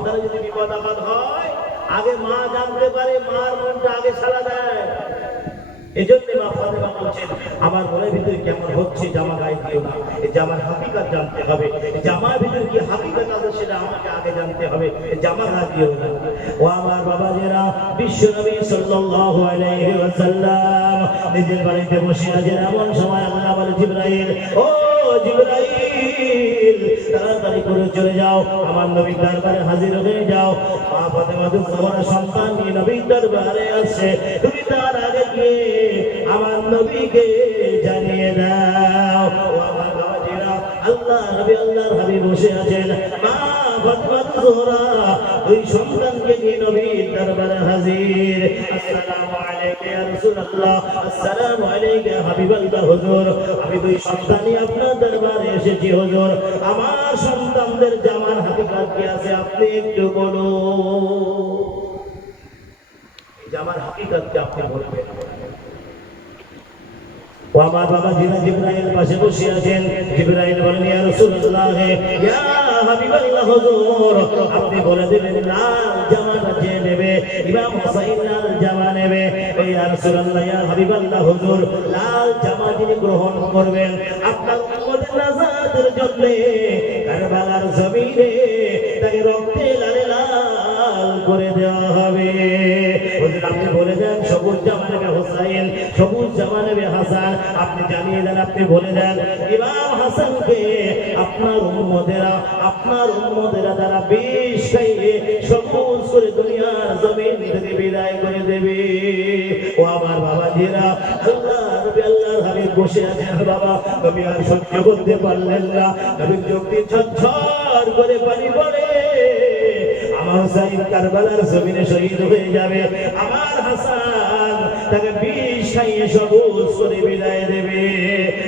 সন্তান যদি বিপদ আপদ হয় আগে মা জানতে পারে, মার মনটা আগে সাড়া দেয়। এজন্য মা ফাতেমা বলছেন, আমার মনের ভিতরে কেমন হচ্ছে জামা গায়ে দিও না, এই জামার হাকিকত জানতে হবে, জামার ভিতরে কি হাকিকত আছে সেটা আমাকে আগে জানতে হবে, জামা গায়ে দিও না। ও আমার বাবাজিরা, বিশ্ব নবী সাল্লাল্লাহু আলাইহি ওয়াসাল্লাম নিজের বাড়িতে বসে আছেন, এমন সময় আল্লাহ বলে, জিবরাইল, ও জিবরাইল, তাড়াতাড়ি করে চলে যাও, আমার নবীর দরবারে হাজির হয়ে যাও। মা ফাতেমা যখন সন্তান নিয়ে নবীর দরবারে আসে, তুমি তার আগে গিয়ে আমার নবীকে জানিয়ে দাও। ও আমার বাবাজিরা, আল্লাহ নবী আল্লাহর হাবিব বসে আছেন, মা ফাতেমা জোহরা দুই সন্তানকে নিয়ে নবীর দরবারে হাজির। আসসালামু আলাইকা ইয়া রাসূলুল্লাহ, আসসালামু আলাইকা ইয়া হাবিবাল্লাহ। হুজুর, আমি দুই সন্তানই আপনার দরবারে এসেছি হুজুর, আমার সন্তানদের জামার হাকিকত কি আছে আপনি একটু বলুন। জামার হাকিকত কি আপনি বলবেন? ও আমার বাবা জিবরাইল পাশে বসে আছেন। জিবরাইল বলেন, ইয়া রাসূলুল্লাহ, ইয়া হাবিবাল্লাহ, হুজুর আপনি বলে দিবেন লাল জামাটা যে নেবে, ইমাম হুসাইন লাল জামা নেবে। ইয়া রাসূলুল্লাহ, ইয়া হাবিবাল্লাহ, হুজুর লাল জামা যিনি গ্রহণ করবেন আপনার উম্মতের নাজাতের জন্য কারবালার জমিনে তাকে রক্তে লালে লাল করে দেওয়া হবে। হুজুর আপনি বলে দেন সবুজ জামা নেবে হুসাইন, সবুজ জামা নেবে হাসান। আপনি জানিয়ে দেন, আপনি বলে দেন ইমাম হাসানকে আপনার উম্মতেরা তারা বিষ খাইয়ে সবুজ করে দুনিয়ার জমিন থেকে বিদায় করে দেবে। ও আমার বাবাজিরা, আল্লাহর হাবিব বসে আছেন। বাবা নবী আর সহ্য করতে পারলেন না, নবীর চোখ দিয়ে ঝরঝর করে পানি পড়ে। আমার হুসাইন কারবালার জমিনে শহীদ হয়ে যাবে, আমার হাসান তাকে বিষ খাইয়ে সবুজ করে বিদায় দেবে।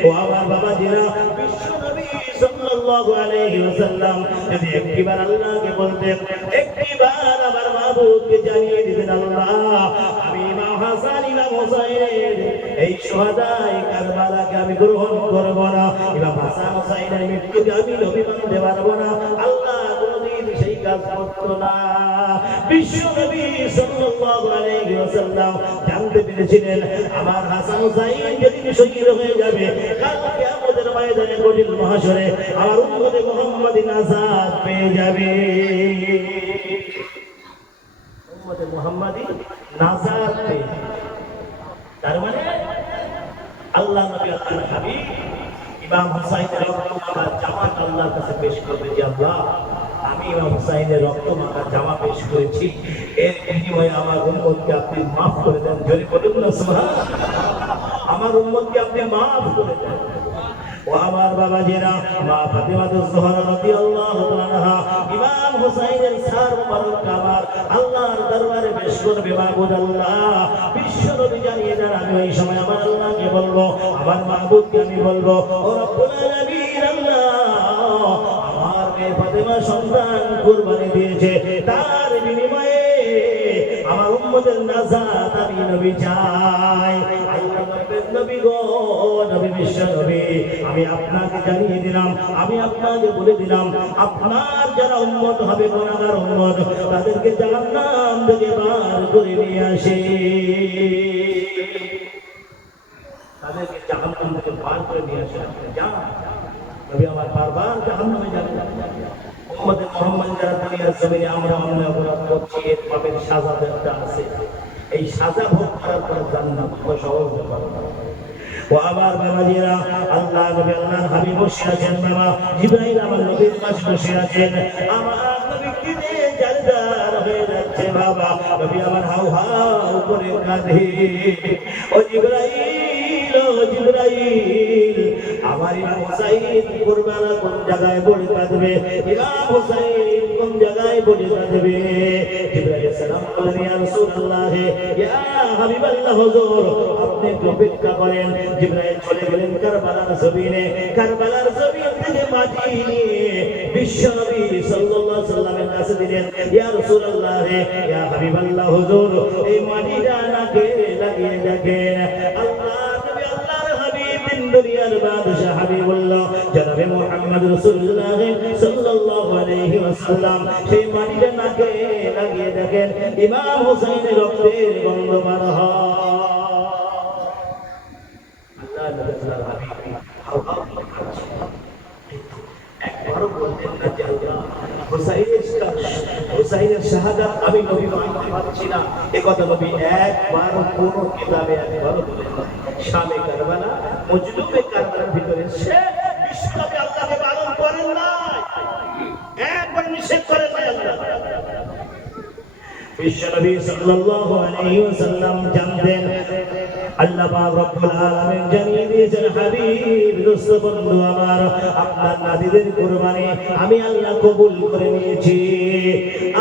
ও আমার বাবাজিরা, বিশ্ব নবী সাল্লাল্লাহু আলাইহি ওয়াসাল্লাম যদি একবার আল্লাহকে বলতেন, একবার আমার মাবুদকে জানিয়ে দিতেন, আল্লাহ আমি ইমাম হাসান ইমাম হুসাইনের এই শুহাদায়ে কারবালাকে আমি গ্রহণ করব না, ইমাম হাসান হুসাইনের মৃত্যুকে আমি নবী মানতে পারব না, আল্লাহ কোনদিন সেই কাজ করত না। বিশ্ব নবী সাল্লাল্লাহু আলাইহি ওয়াসাল্লাম জানতে পেরেছিলেন আমার হাসান হুসাইন যেদিন শহীদ হয়ে যাবে, কাল কিয়ামতের ময়দানে কঠিন মহাশরে আমার উম্মতে মুহাম্মাদি নাজাত পেয়ে যাবে। উম্মতে মুহাম্মাদি নাজাত পেয়ে যাবে, তার মানে আল্লাহ নবী আল্লাহর হাবিব ইমাম হুসাইনের রক্তমাখা জামাত আল্লাহর কাছে পেশ করবে যে আল্লাহ আমি ইমাম হুসাইনের রক্তমাখা জামা পেশ করেছি, এর বিনিময়ে আমার উম্মতকে আপনি মাফ করে দেন। জোরে বলুন না সুবহানাল্লাহ। আমার উম্মতকে আপনি মাফ করে দেন। ও আমার বাবাজিরা, মা ফাতেমা জোহরা রাদিয়াল্লাহু তাআলা ইমাম হুসাইনের সার মুবারক আমার আল্লাহর দরবারে পেশ করবে। মাবুদ আল্লাহ, বিশ্ব নবী জানিয়ে দেন আমি ওই সময় আমার আল্লাহকে বলবো, আমার মাবুদকে আমি বলবো, ও রব্বুল আলামিন আল্লাহ, আমার মেয়ে ফাতেমা সন্তান কুরবানি দিয়েছে, তার বিনিময়ে আমার উম্মতের নাজাত আমি নবী চাই। আল্লাহ বলবেন, নবী গো, নবী বিশ্ব নবী, আমি আপনাকে জানিয়ে দিলাম, আমি আপনাকে বলে দিলাম, আপনার যারা উম্মত হবে গুনাহগার উম্মত, তাদেরকে জাহান্নাম থেকে বার করে নিয়ে আসে, তাদেরকে জাহান্নাম থেকে বার করে নিয়ে আসে। জান নবী আমার বারবার জাহান্নামে যাবেন। উম্মতে মুহাম্মদ যারা দুনিয়ার জমিনে আমরা অন্যায় অপরাধ করছি, এর পাপের সাজা একটা আছে, এই সাজা ভোগ করার পরে জান্নাত সহজ ব্যাপার না। ও আমার বাবাজিরা, আল্লাহ নবী আল্লাহর হাবিব বসে আছেন, বাবা জিবরাইল আমার নবীর পাশে বসে আছেন, আমার নবী কিনে জালদার হয়ে যাচ্ছে। বাবা নবী আমার হাউ হাউ করে কাঁদে, ও জিবরাইল, ও জিবরাইল, আমার ইমাম হুসাইন কুরবালা কোন জায়গায় বলে কাঁদবে, ইমাম হুসাইন কোন জায়গায় বলে কাঁদবে। জিবরাইল সালাম বলেন, ইয়া রাসূলুল্লাহ, ইয়া হাবিবাল্লাহ, হুজুর আপনি অপেক্ষা করেন। জিবরাইল চলে গেলেন কারবালার জমিনে, কারবালার জমিন থেকে মাটি নিয়ে বিশ্ব নবী সাল্লাল্লাহু আলাইহি সাল্লামের কাছে দিলেন, ইয়া রাসূলুল্লাহ, ইয়া হাবিবাল্লাহ, হুজুর এই মাটিটা নাকে লাগিয়ে দেখেন। আল্লাহ নবী আল্লাহর হাবিব তিন দুনিয়ার বাদশাহ হাবিবুল্লাহ জনাবে মুহাম্মদ রাসূলুল্লাহ সাল্লাল্লাহু আলাইহি ওয়াসাল্লাম সেই মাটিটা নাকে লাগিয়ে দেখেন ইমাম হুসাইনের রক্তের গন্ধ বার হয়। আল্লাহ নবী হাবিব হাওয়া একবারও বলতেন না যে আল্লাহ হুসাইনের শাহাদাত আমি নবী মানতে পারছি না, এ কথা নবী একবার কোন কিতাবে একবারও বলেন না। শামে কারবালা মজলুমে কারবালার ভিতরে সে বিশ্বনবী আল্লাহকে বারণ করেন না, একবার নিষেধ করেন না আল্লাহ। বিশ্বনবী সাল্লাল্লাহু আলাইহি ওয়াসাল্লাম জানতেন আল্লাহ পাক রব্বুল আলামিন জানিয়ে দিয়েছেন হাবিব দোস্ত বন্ধু আমার আপনার নাতিদের কুরবানি আমি আল্লাহ কবুল করে নিয়েছি।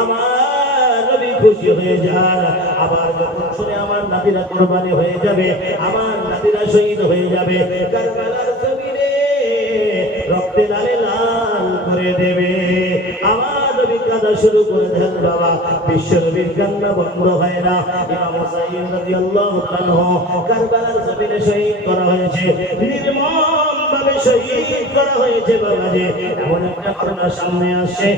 আমার নবী খুশি হয়ে যান, আবার যখন শুনে আমার নাতিরা কুরবানি হয়ে যাবে, আমার নাতিরা শহীদ হয়ে যাবে, কারবালার জমিনে রক্তে লালে লাল করে দেবে, আমার নবী কাঁদা শুরু করে দেন। বাবা বিশ্ব নবীর কান্না বন্ধ হয় না। ইমাম হুসাইন রাদিয়াল্লাহু আনহু কারবালার জমিনে শহীদ করা হয়েছে, নির্মমভাবে শহীদ করা হয়েছে। বাবাজি এমন একটা ঘটনা সামনে আসে,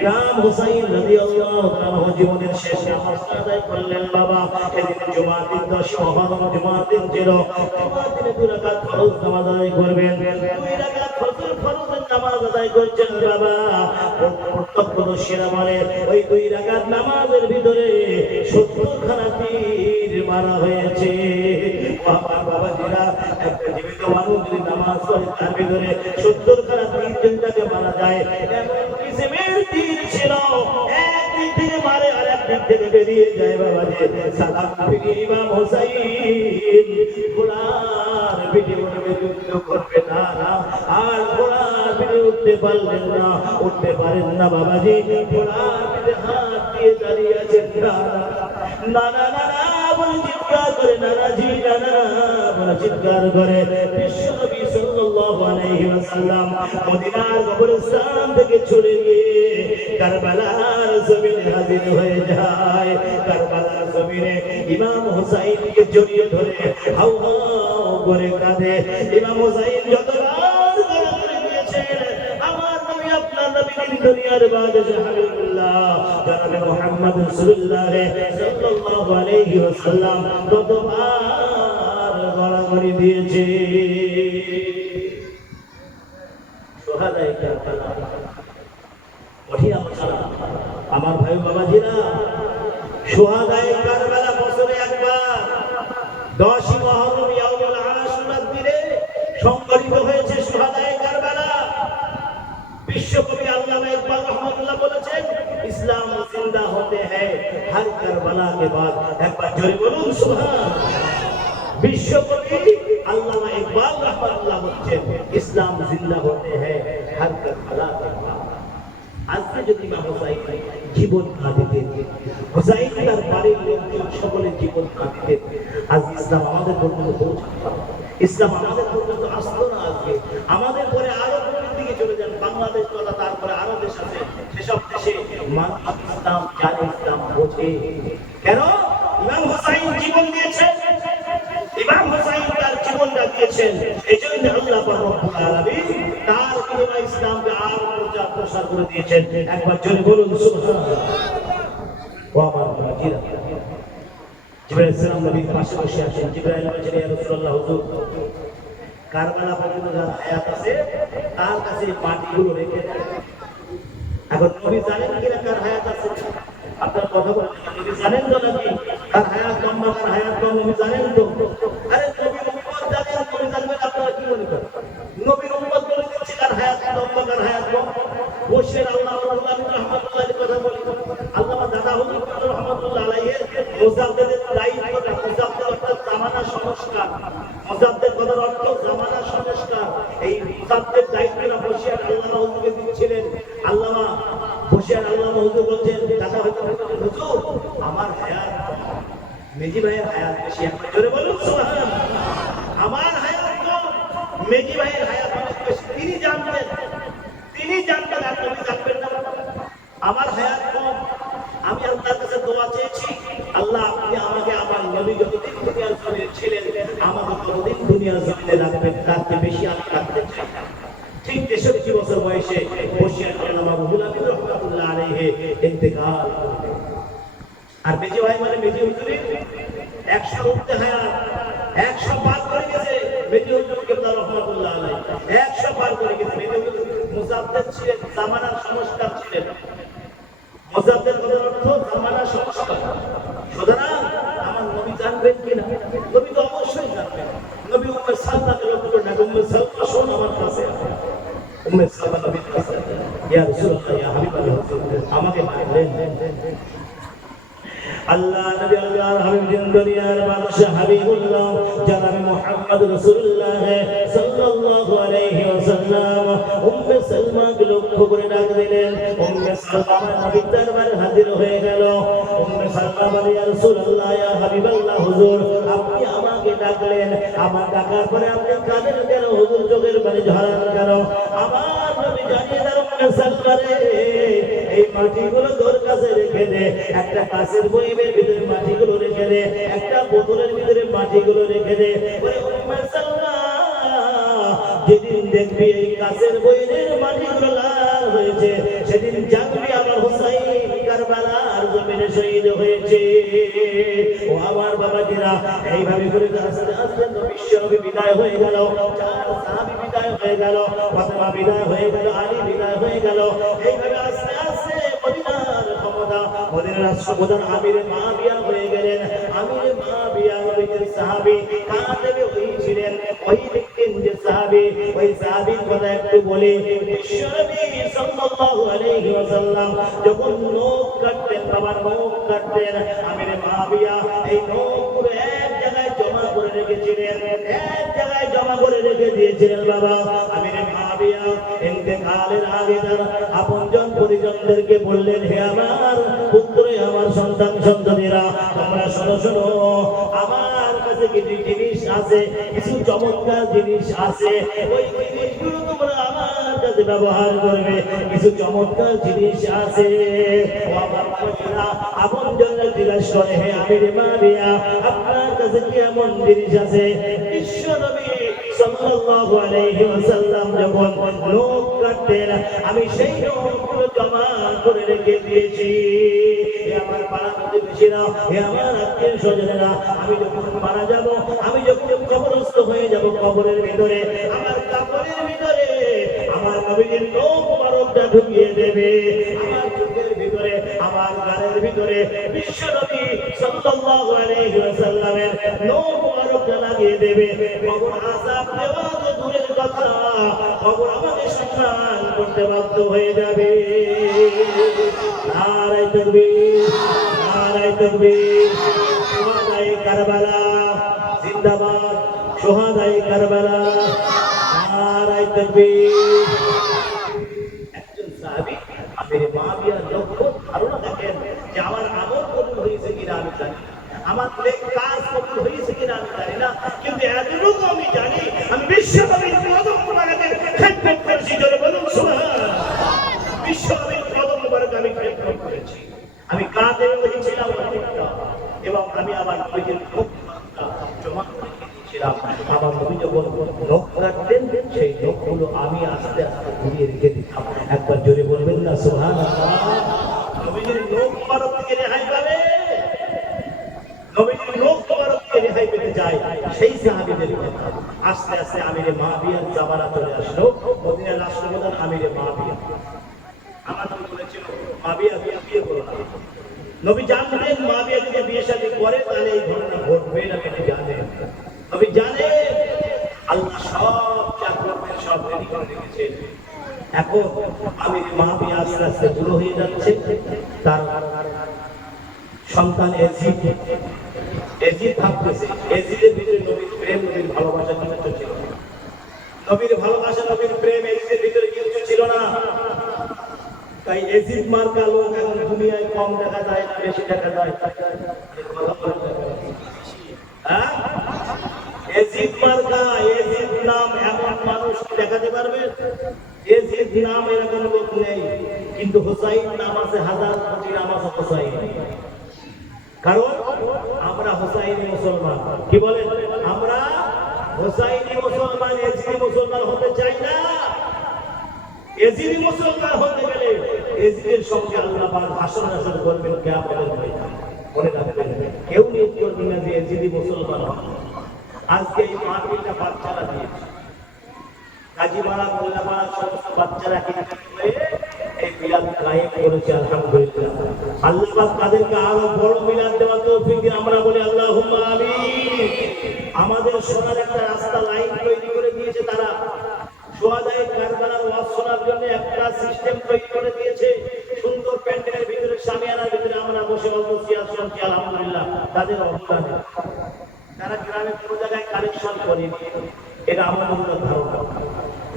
ইমাম হুসাইন রাদিয়াল্লাহু আনহু জীবনের শেষ নামাজ আদায় করলেন। বাবা এদিন জুমার দিন 10 মুহররম জুমার দিন ছিল, জুমার দিনে 2 রাকাত ফরজ নামাজ আদায় করবেন, 2 রাকাত ফরজের নামাজ আদায় করছেন। বাবা প্রত্যক্ষদর্শীরা বলে ওই 2 রাকাত নামাজের ভিতরে 70 খানা তীর মারা হয়েছে। আমার বাবাজিরা একটা জীবিত মানুষ যদি নামাজ পড়ে তার ভিতরে 70 খানা তীর চিন্তাকে মারা যায়, এমন কিসিমের তীর ছিল, একদিক থেকে মারে আর একদিক থেকে বেরিয়ে যায়। বাবাজি সালাম ফিরিয়ে ইমাম হুসাইন ঘোড়ার পিঠে উঠবে, যুদ্ধ করবে না, আর ঘোড়ার পিঠে উঠতে পারলেন না, উঠতে পারেন না। বাবাজি ঘোড়ার পিঠে হাত দিয়ে দাঁড়িয়ে আছেন, না না না না বলে চিৎকার করে, নানাজি না না বলে চিৎকার করে। বিশ্বনবী সাল্লাল্লাহু আলাইহি ওয়াসাল্লাম মদিনার কবরস্থান থেকে চলে গিয়ে কারবালার জমিনে হাজির হয়ে যায়। কারবালার জমিনে ইমাম হুসাইনকে জড়িয়ে ধরে হাউ হাউ করে কাঁদে। ইমাম হুসাইন যতবার করে দিয়েছেন আমার নবী আপনার নবী দুনিয়ার বাদশাহ হাবিবুল্লাহ জনাবে মুহাম্মদ রাসূলুল্লাহ সাল্লাল্লাহু আলাইহি ওয়াসাল্লাম ততবার গড়াগড়ি দিয়েছে। সোহাদায়ে কারবালা ওঠিয়া মাশাআল্লাহ আমার ভাই বাবাজিরা, সোহাদায়ে কারবালা বছরে একবার 10 মুহররম ইয়াউমুল আশুরার দিনে সংগঠিত হয়েছে সোহাদায়ে কারবালা। বিশ্বকবি আল্লামা ইকবাল রহমাতুল্লাহ বলেছেন ইসলাম জিন্দা হতে হ্যায় হর কারবালা के बाद, একবার জোরে বলুন সুবহান। বিশ্বকবি আল্লামা ইকবাল রহমাতুল্লাহ বলেছেন ইসলাম জিন্দা হতে হ্যায় হর কারবালা के बाद। আজকে যদি ইমাম হুসাইন জীবন না দিতেন, হুসাইন তার বাড়ির লোকজন সকলের জীবন না দিতেন, আজ ইসলাম আমাদের পর্যন্ত পৌঁছাতো না, ইসলাম আমাদের পর্যন্ত আসতো না। আজকে আমাদের পরে আরো দিকে চলে যান, বাংলাদেশ তথা তারপরে আরো দেশ আছে, সেসব দেশে মানুষ ইসলাম জানে, ইসলাম বোঝে। কেন? ইমাম হুসাইন জীবন দিয়েছেন, ইমাম হুসাইন তার জীবনটা দিয়েছেন। এই জন্য আল্লাহ পাক রব্বুল আলামিন তার কালিমা ইসলামকে আরো প্রচার প্রসার করে দিয়েছেন। একবার জোরে বলুন সুবহানাল্লাহ। ওয়া আমার বাজিরা জিবরাইল সালাম নবীর পাশে বসে আছেন। জিবরাইল বলেছেন ইয়া রাসূলুল্লাহ হুজুর কারবালা পর্যন্ত যার হায়াত আছে তার কাছে মাটিগুলো রেখে দেন। এখন নবী জানেন কিনা কার হায়াত আছে? আপনার কথা বলেন, নবী জানেন তো নাকি কার হায়াত লম্বা কার হায়াত কম? নবী জানেন তো? আরে নবীর উম্মত জানেন, নবী জানবেন, আপনারা কি মনে করেন? নবীর উম্মত বলে দিচ্ছে কার হায়াত লম্বা কার হায়াত কম। বসের আল্লাহ রহমাতুল্লাহ কথা বলি, আল্লামা দাদা হুজুর রহমাতুল্লাহ আলাইহির মুজাদ্দিদের দায়িত্বটা, মুজাদ্দিদ অর্থাৎ জামানা সংস্কার, মুজাদ্দিদ কথার অর্থ জামানা সংস্কার। এই মুজাদ্দিদের দায়িত্বটা বসিয়ার আল্লামা হুজুরকে দিচ্ছিলেন। আল্লামা বসিয়ার আল্লামা হুজুর বলছেন দাদা হুজুর আমার হায়াত মেজি ভাইয়ের হায়াত বেশি। একবার জোরে বলুন সুবহানাল্লাহ। আমার হায়াত কম, মেজি ভাইয়ের হায়াত অনেক বেশি। তিনি জানতেন, তিনি জানতেন আর নবী জানবেন না। আমার হায়াত কম, আমি আল্লাহর কাছে দোয়া চেয়েছি, আল্লাহ আপনি আমাকে আমার নবী যতদিন দুনিয়ার জমিনে ছিলেন আমাকে ততদিন দুনিয়ার জমিনে রাখবেন, তার চেয়ে বেশি আমি রাখতে চাই না। ঠিক 63 বছর বয়সে বসিয়ার আল্লামা রুহুল আমিন রাহমাতুল্লাহ আলাইহি ইন্তেকাল করলেন। আর মেজে ভাই মানে মেজে হুজুরি 100 উঠতে হায়াত 100 পার করে গেছে মেজে হুজুর কেবলা রাহমাতুল্লাহ আলাইহি 100 পার করে গেছে। মেজে হুজুর মুজাদ্দিদ ছিলেন, জামানার সংস্কার ছিলেন। মুজাদ্দিদ কথার অর্থ জামানার সংস্কার। সুতরাং আমার নবী জানবেন কিনা? নবী তো অবশ্যই জানবেন। নবী উম্মে সালমাকে লক্ষ্য করে ডাকেন, উম্মে সালমা শোন আমার কাছে। উম্মে সালমা নবীর কাছে, ইয়া রাসূলুল্লাহ ইয়া হাবিবাল্লাহ, আমাকে মারলেন। আল্লাহ নবী আল্লাহর হাবিব দুনিয়ার বাদশা হাবিবুল্লাহ জনাব মুহাম্মদ রাসূলুল্লাহ সাল্লাল্লাহু আলাইহি ওয়াসাল্লাম উম্মে সালমাকে লক্ষ্য করে ডাক দিলেন। উম্মে সালমা নবীর দরবারে হাজির হয়ে গেল। উম্মে সালমা বলে, ইয়া রাসূলুল্লাহ ইয়া হাবিবাল্লাহ, হুজুর আপনি আমাকে ডাকলেন, আমার ডাকার পরে আপনি কাঁদেন কেন হুজুর, চোখের পানি ঝরান কেন? আমার নবী জানিয়ে দেন, উম্মে সালমা রে, এই মাটিগুলো তোর কাছে রেখে দে, একটা কাছের বইমের ভিতরে মাটিগুলো রেখে দে, একটা বোতলের ভিতরে মাটিগুলো রেখে দে। ওরে উম্মে সালমা, যেদিন দেখবি এই কাছের বইমের মাটিগুলো লাল হয়েছে, সেদিন জানবি আমার হুসাইন কারবালার জমিনে শহীদ হয়েছে। ও আমার বাবাজিরা, এইভাবে করে আস্তে আস্তে বিশ্বনবী বিদায় হয়ে গেল, 4 সাহাবী বিদায় হয়ে গেল, ফাতেমা বিদায় হয়ে গেল, আলী বিদায় হয়ে গেল। এইভাবে আস্তে আস্তে মদিনার ক্ষমতা, মদিনার রাষ্ট্রপ্রধান আমিরে মুআবিয়া হয়ে গেলেন। আমিরে মুআবিয়া নবীর সাহাবী, কাঁদেবে ওই ছিলেন, ওই লিখতেন যে সাহাবী, ওই সাহাবীর কথা একটু বলি। বিশ্বনবী সাল্লাল্লাহু আলাইহি ওয়াসাল্লাম যখন নখ কাটতেন, বাবা নখ কাটতেন, আমিরে মুআবিয়া এই নখগুলো এক জায়গায় জমা করে রেখেছিলেন, এক জায়গায় জমা করে রেখে দিয়েছিলেন। বাবা আমিরে মুআবিয়া ইন্তেকালের আগে তার আপনজন পরিজনদেরকে বললেন, হে আমার পুত্র, আমার সন্তান সন্ততিরা, তোমরা শোনো শোনো, আমার কাছে কিছু জিনিস আছে, কিছু চমৎকার জিনিস আছে, ওই জিনিসগুলো তোমরা আমার কাছে ব্যবহার করবে। কিছু চমৎকার জিনিস আছে। ও আমার বাবারা, আপনজনরা জিজ্ঞাসা করে, হে আমিরে মুআবিয়া, আপনার কাছে কি এমন জিনিস আছে? বিশ্বনবী সাল্লাল্লাহু আলাইহি ওয়াসাল্লাম যখন নখ কাটতেন, আমি সেই নখগুলো জমা করে রেখে দিয়েছি। হে আমার পাড়া প্রতিবেশীরা, হে আমার আত্মীয় স্বজনেরা, আমি যখন মারা যাব, আমি যখন কবরস্থ হয়ে যাব, কবরের ভিতরে, আমার কাপড়ের ভিতরে আমার নবীর নখ মুবারকটা ঢুকিয়ে দেবে। আমার চোখের ভিতরে, আমার গালের ভিতরে বিশ্বনবী সাল্লাল্লাহু আলাইহি ওয়াসাল্লামের নখ মুবারকটা লাগিয়ে দেবে। কবর আযাব দেওয়া তো দূরের কথা, কবর আমাকে সম্মান করতে বাধ্য হয়ে যাবে। নারে তাকবীর, নারে তাকবীর। শুহাদায়ে কারবালা জিন্দাবাদ, শুহাদায়ে কারবালা, নারে তাকবীর। একজন সাহাবী আমিরে মুআবিয়ার লক্ষ্য ধারণা দেখেন যে আমার আমল কবুল হয়েছে কিনা আমি জানি না, আমার নেক কাজ কবুল হয়েছে কিনা আমি জানি না, কিন্তু এতটুকু আমি জানি, আমি বিশ্বনবীর কদম মুবারকের খেদমত করেছি। জোরে বলুন সুবহানাল্লাহ। বিশ্বনবীর কদম মুবারক আমি খেদমত করেছি। আমি কাঁধে হয়েছিলাম এবং আমি আমার নবীর মুখটা জমা করে রেখেছিলাম। আমার নবী যখন নখ কাটতেন, সেই নখগুলো আমি আস্তে আস্তে ঘুরিয়ে রেখে দিতাম। একবার জোরে বলবেন না সুবহানাল্লাহ। নবীর নখ মুবারক থেকে রেহাই পাবে, নবীর নখ মুবারক থেকে রেহাই পেতে যায় সেই সাহাবীদের কথা। আস্তে আস্তে আমিরে মুআবিয়ার জামানা চলে আসলো, মদিনার রাষ্ট্রপ্রধান আমিরে মুআবিয়া। আমার নবী বলেছিল, মুআবিয়া বিয়ে করো না। নবী জানতেন মুআবিয়া যদি বিয়ে শাদী করে তাহলে এই ঘটনা ঘটবে না, নবী জানেন। নবী জানেন আল্লাহ সব চাকরদের সব রেডি করে রেখেছেন। এখন আমিরে মুআবিয়া আস্তে আস্তে বুড়ো হয়ে যাচ্ছে। তার সন্তান এজিদ ভাবতেছে, এজিদের ভিতরে নবীর প্রেম, নবীর ভালোবাসা কিছু ছিল না। নবীর ভালোবাসা, নবীর প্রেম এজিদের ভিতরে কিছু ছিল না। তাই এজিদ মার্কা লোক এখন দুনিয়ায় কম দেখা যায় না, বেশি দেখা যায়? হ্যাঁ, এজিদ মার্কা, এজিদ নাম এমন মানুষ দেখাতে পারবে? এজিদ নাম এরকম লোক নেই, কিন্তু হুসাইন নাম আছে, হাজার কোটি নাম আছে হুসাইন। কারণ আমরা হোসাইনি মুসলমান। কি বলেন? আমরা হোসাইনি মুসলমান, এজিদি মুসলমান হতে চাই না। এজিদি মুসলমান হতে গেলে এজিদের সঙ্গে আল্লাহ পাক হাসর নাসর করবেন কিয়ামতের ময়দানে। মনে রাখবেন, কেউ নিয়ত করবেন না যে এজিদি মুসলমান হবে। আজকে এই মাহফিলটা বাচ্চারা দিয়েছে, কাজীপাড়া, মোল্লাপাড়া সমস্ত বাচ্চারা কিন্তু এই মিলাদ কায়েম করেছে। আলহামদুলিল্লাহ, আল্লাহ পাক তাদেরকে আরো বড় মিলাদ দেওয়ার তৌফিক দিন। আমরা বলি আল্লাহুম্মা আমিন। আমাদের সোনার একটা রাস্তা লাইন তৈরি করে দিয়েছে তারা। সোহাদায়ে কারবালার ওয়াজ শোনার জন্য একটা সিস্টেম তৈরি করে দিয়েছে। সুন্দর প্যান্ডেলের ভিতরে, শামিয়ানার ভিতরে আমরা বসে বলছি শুনছি আলহামদুলিল্লাহ তাদের অবদানে। তারা গ্রামে কোনো জায়গায় কালেকশন করেনি, এটা আমাদের ধারণা।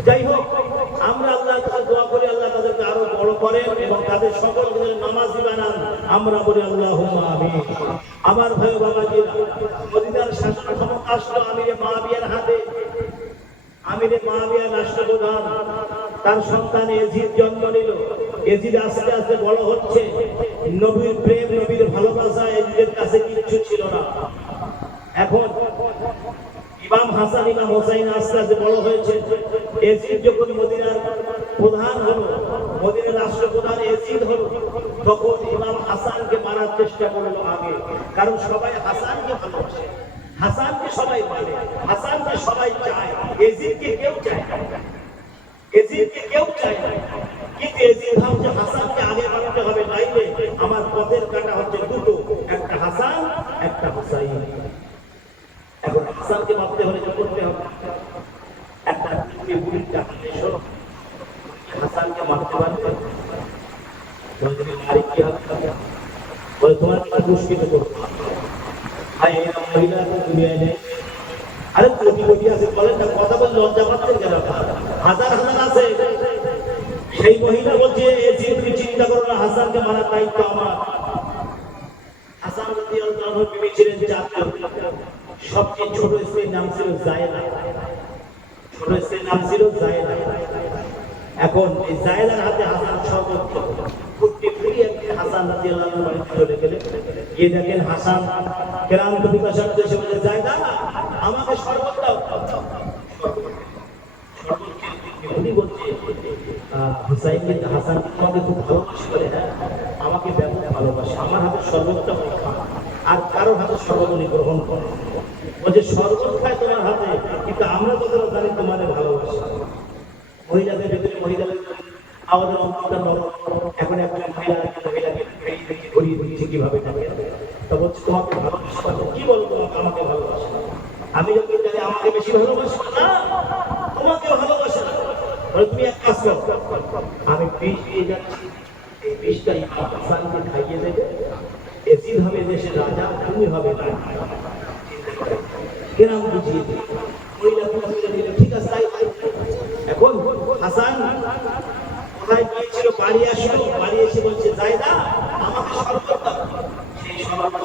যাই হোক, আমরা আল্লাহর কাছে দোয়া করি আল্লাহ তাদেরকে আরো বড় করেন এবং তাদের সকলকে নামাজি বানান। আমরা বলি আল্লাহুম্মা আমিন। আমার ভাই বাবাজিরা, মদিনার শাসন ক্ষমতা আসলো আমিরে মুআবিয়ার হাতে। আমিরে মুআবিয়া রাষ্ট্রপ্রধান, তার সন্তান এজিদ জন্ম নিল। এজিদ আস্তে আস্তে বড় হচ্ছে। নবীর প্রেম, নবীর ভালোবাসা এজিদের কাছে কিচ্ছু ছিল না। এখন ইমাম হাসান, ইমাম হোসাইন আস্তে আস্তে বড় হয়েছে। এজিদ যখন মদিনার প্রধান হলো, মদিনার রাষ্ট্রপ্রধান এজিদ হলো, তখন ইমাম হাসানকে মারার চেষ্টা করলো আগে। কারণ সবাই হাসানকে ভালোবাসে, হাসানকে সবাই মানে, হাসানকে সবাই চায়, এজিদকে কেউ চায় না। এজিদকে কেউ চায় না, কিন্তু এজিদ ভাবছে হাসানকে আগে মারতে হবে, নাইলে আমার পথের কাটা হচ্ছে দুটো, একটা হাসান, একটা হোসাইন। এখন হাসানকে মারতে হলে কি করতে হবে? একটা বুড়ির টাকা এসো, হাসানকে মারতে পারবে? তুমি মারি কি হবে? বলে তোমার একটা দুষ্কৃত করতে ভাই, এরকম মহিলা দুনিয়ায় নেই। আরে কোটি কোটি আছে, বলেন না, কথা বলে লজ্জা পাচ্ছেন কেন? হাজার হাজার আছে। সেই মহিলা বলছে তুমি চিন্তা করো না, হাসানকে মারার দায়িত্ব আমার। হাসান রাদিয়াল্লাহু আনহু বিবি ছিলেন চারজন। সবচেয়ে ছোট স্ত্রীর নাম ছিল জায়লা। ছোট স্ত্রীর নাম ছিল জায়লা। এখন এই জায়লার হাতে হাসান সর্বোচ্চ ফুটে ফুটিয়ে হাসান রাদিয়াল্লাহু আনহু বাড়িতে চলে গেলেন। গিয়ে দেখেন হাসান ক্লান্ত পিপাসার দেশে বলে, জায়লা আমাকে শরবত দাও। উনি বলছে হুসাইন কিন্তু হাসান তোমাকে খুব ভালোবাসে। বলে হ্যাঁ, আমাকে ব্যাপক ভালোবাসে, আমার হাতে শরবতটা খায়, আর কারোর হাতে শরবত উনি গ্রহণ করে। বলছে শরবত খায় তোমার হাতে, কিন্তু আমরা যতটা জানি তোমাদের ভালোবাসি। মহিলাদের ভেতরে মহিলাদের আমাদের অন্তরটা নরম। এখন একজন মহিলাকে ঘুরিয়ে দিচ্ছে কিভাবে থাকে। তা বলছে তোমাকে ভালোবাসা। কি বলো তোমাকে আমাকে ভালোবাসে? আমি যখন জানি আমাকে বেশি ভালোবাসি না, তোমাকে ভালোবাসে না। বলে তুমি এক কাজ করো, আমি বিষ দিয়ে যাচ্ছি, এই বিষটা ইমাম হাসানকে খাইয়ে দেবে, এজিদ হবে দেশের রাজা, তুমি হবে রাজা। কেরাম বুঝিয়ে দিই, মহিলা বুঝিয়ে দিল, ঠিক আছে তাই। এখন হাসান কোথায় গিয়েছিল? বাড়ি আসলো। বাড়ি এসে বলছে জায়দা আমাকে শরবত দাও। সেই শরবত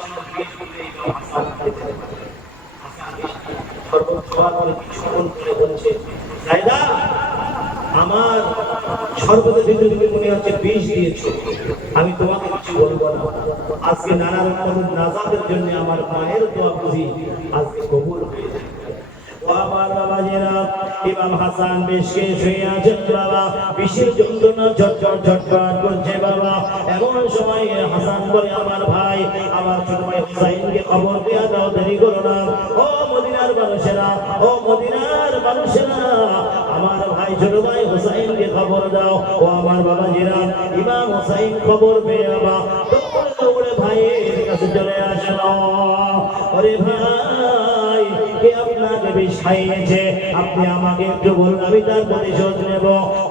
শরবত খাওয়ার পরে কিছুক্ষণ করে বলছে, জায়দা আমার শরবতের ভিতরে তুমি মনে হচ্ছে বিষ দিয়েছো, আমি তোমাকে কিছু বলবো না। আজকে নানা রকমের নাজাতের জন্য আমার মায়ের দোয়া বুঝি আজকে কবুল হয়ে যায়। আমার বাবাজিরা, ইমাম হাসান বেশকে শুয়ে আছেন বাবা, বিষের যন্ত্রণা ঝটঝট ঝটঝট করছে বাবা। এমন সময় হাসান বলে, আমার ভাই, আমার ছোট ভাই হুসাইনকে খবর দেয়া দাও, দেরি করো না। ও মদিনার মানুষেরা, ও মদিনার মানুষেরা, আমার ভাই ছোট ভাই হুসাইনকে খবর দাও। ও আমার বাবাজিরা, ইমাম হুসাইন খবর পেয়ে বাবা দৌড়ে দৌড়ে ভাইয়ের কাছে চলে আসলো। ওরে ভাই, কে আপনাকে বিষ খাইয়েছে? আপনি আমাকে একটু বলুন, আমি তার প্রতিশোধ নেব।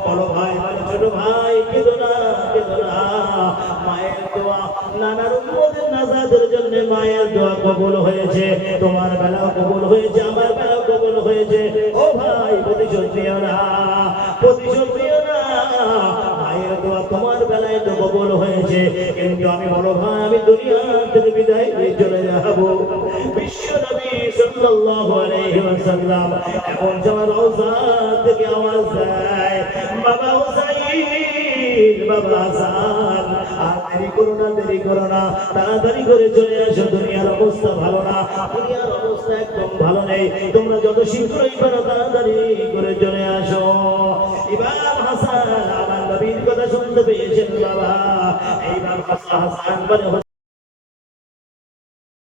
বড় ভাই বলে, ছোট ভাই কেঁদো না, কেঁদো না। মায়ের দোয়া, নানার উম্মতের নাজাতের জন্য মায়ের দোয়া কবুল হয়েছে। তোমার বেলাও কবুল হয়েছে, আমার বেলাও কবুল হয়েছে। ও ভাই, প্রতিশোধ নিও না, প্রতিশোধ নিও না। মায়ের দোয়া তোমার বেলায় তো কবুল হয়েছে, কিন্তু আমি বড় ভাই, আমি দুনিয়া থেকে বিদায় নিয়ে চলে যাব। বিশ্ব নবী সাল্লাল্লাহু আলাইহি ওয়াসাল্লাম এখন যাওয়ার রওজা থেকে আওয়াজ দেয়, বাবা হুসাইন, বাবা হাসান, আর দেরি করো না, তাড়াতাড়ি করে চলে আসো। দুনিয়ার অবস্থা ভালো না, দুনিয়ার অবস্থা একদম ভালো নেই। তোমরা যত শীঘ্রই পারো তাড়াতাড়ি করে চলে আসো। ইমাম হাসান আমার নবীর কথা শুনতে পেয়েছেন বাবা। ইমাম হাসান বলে